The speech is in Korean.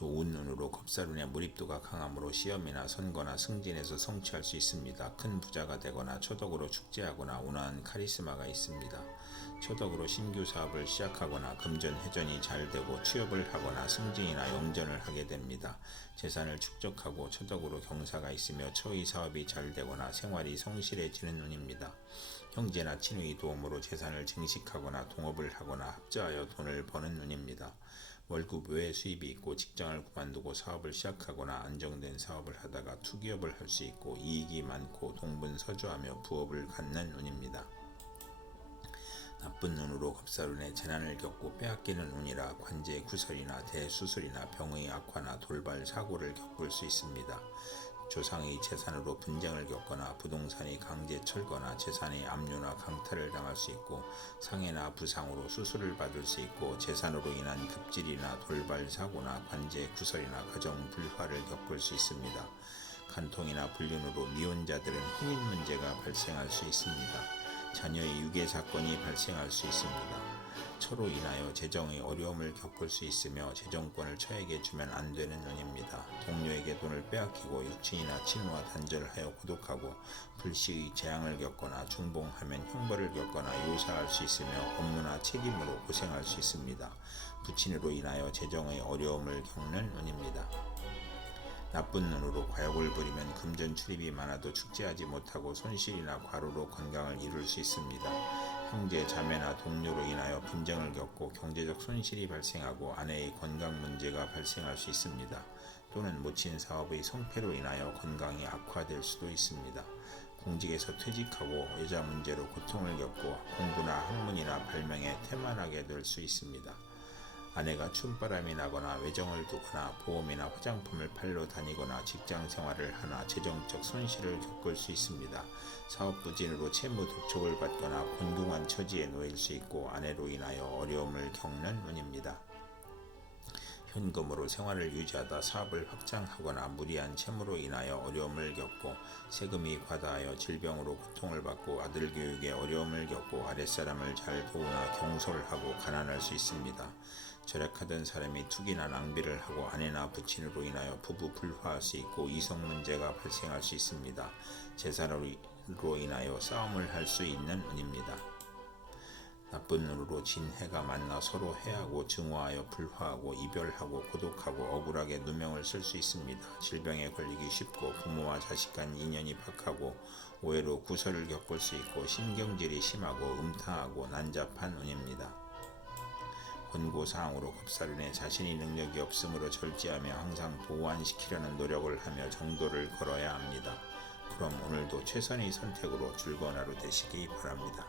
좋은 눈으로 겁사룬의 몰입도가 강함으로 시험이나 선거나 승진에서 성취할 수 있습니다. 큰 부자가 되거나 초덕으로 축제하거나 운한 카리스마가 있습니다. 초덕으로 신규 사업을 시작하거나 금전 회전이 잘 되고 취업을 하거나 승진이나 영전을 하게 됩니다. 재산을 축적하고 초덕으로 경사가 있으며 처의 사업이 잘 되거나 생활이 성실해지는 운입니다. 형제나 친구의 도움으로 재산을 증식하거나 동업을 하거나 합자하여 돈을 버는 운입니다. 월급 외 수입이 있고 직장을 그만두고 사업을 시작하거나 안정된 사업을 하다가 투기업을 할 수 있고 이익이 많고 동분서주하며 부업을 갖는 운입니다. 나쁜 눈으로 겁사룬에 재난을 겪고 빼앗기는 운이라 관제 구설이나 대수술이나 병의 악화나 돌발 사고를 겪을 수 있습니다. 조상의 재산으로 분쟁을 겪거나 부동산이 강제 철거나 재산의 압류나 강탈을 당할 수 있고 상해나 부상으로 수술을 받을 수 있고 재산으로 인한 급질이나 돌발 사고나 관제 구설이나 가정 불화를 겪을 수 있습니다. 간통이나 불륜으로 미혼자들은 혼인 문제가 발생할 수 있습니다. 자녀의 유괴 사건이 발생할 수 있습니다. 처로 인하여 재정의 어려움을 겪을 수 있으며 재정권을 처에게 주면 안 되는 운입니다. 동료에게 돈을 빼앗기고 육친이나 친구와 단절하여 고독하고 불시의 재앙을 겪거나 중봉하면 형벌을 겪거나 요사할 수 있으며 업무나 책임으로 고생할 수 있습니다. 부친으로 인하여 재정의 어려움을 겪는 운입니다. 나쁜 눈으로 과욕을 부리면 금전 출입이 많아도 축제하지 못하고 손실이나 과로로 건강을 이룰 수 있습니다. 형제, 자매나 동료로 인하여 분쟁을 겪고 경제적 손실이 발생하고 아내의 건강 문제가 발생할 수 있습니다. 또는 모친 사업의 성패로 인하여 건강이 악화될 수도 있습니다. 공직에서 퇴직하고 여자 문제로 고통을 겪고 공부나 학문이나 발명에 태만하게 될 수 있습니다. 아내가 춤바람이 나거나 외정을 두거나 보험이나 화장품을 팔러 다니거나 직장 생활을 하나 재정적 손실을 겪을 수 있습니다. 사업 부진으로 채무 독촉을 받거나 곤궁한 처지에 놓일 수 있고 아내로 인하여 어려움을 겪는 운입니다. 현금으로 생활을 유지하다 사업을 확장하거나 무리한 채무로 인하여 어려움을 겪고 세금이 과다하여 질병으로 고통을 받고 아들 교육에 어려움을 겪고 아랫사람을 잘 도우나 경솔을 하고 가난할 수 있습니다. 절약하던 사람이 투기나 낭비를 하고 아내나 부친으로 인하여 부부 불화할 수 있고 이성 문제가 발생할 수 있습니다. 재산으로 인하여 싸움을 할 수 있는 운입니다. 나쁜 눈으로 진 해가 만나 서로 해하고 증오하여 불화하고 이별하고 고독하고 억울하게 누명을 쓸 수 있습니다. 질병에 걸리기 쉽고 부모와 자식 간 인연이 박하고 오해로 구설을 겪을 수 있고 신경질이 심하고 음탕하고 난잡한 운입니다. 권고사항으로 겁사륜에 자신이 능력이 없으므로 절제하며 항상 보완시키려는 노력을 하며 정도를 걸어야 합니다. 그럼 오늘도 최선의 선택으로 즐거운 하루 되시기 바랍니다.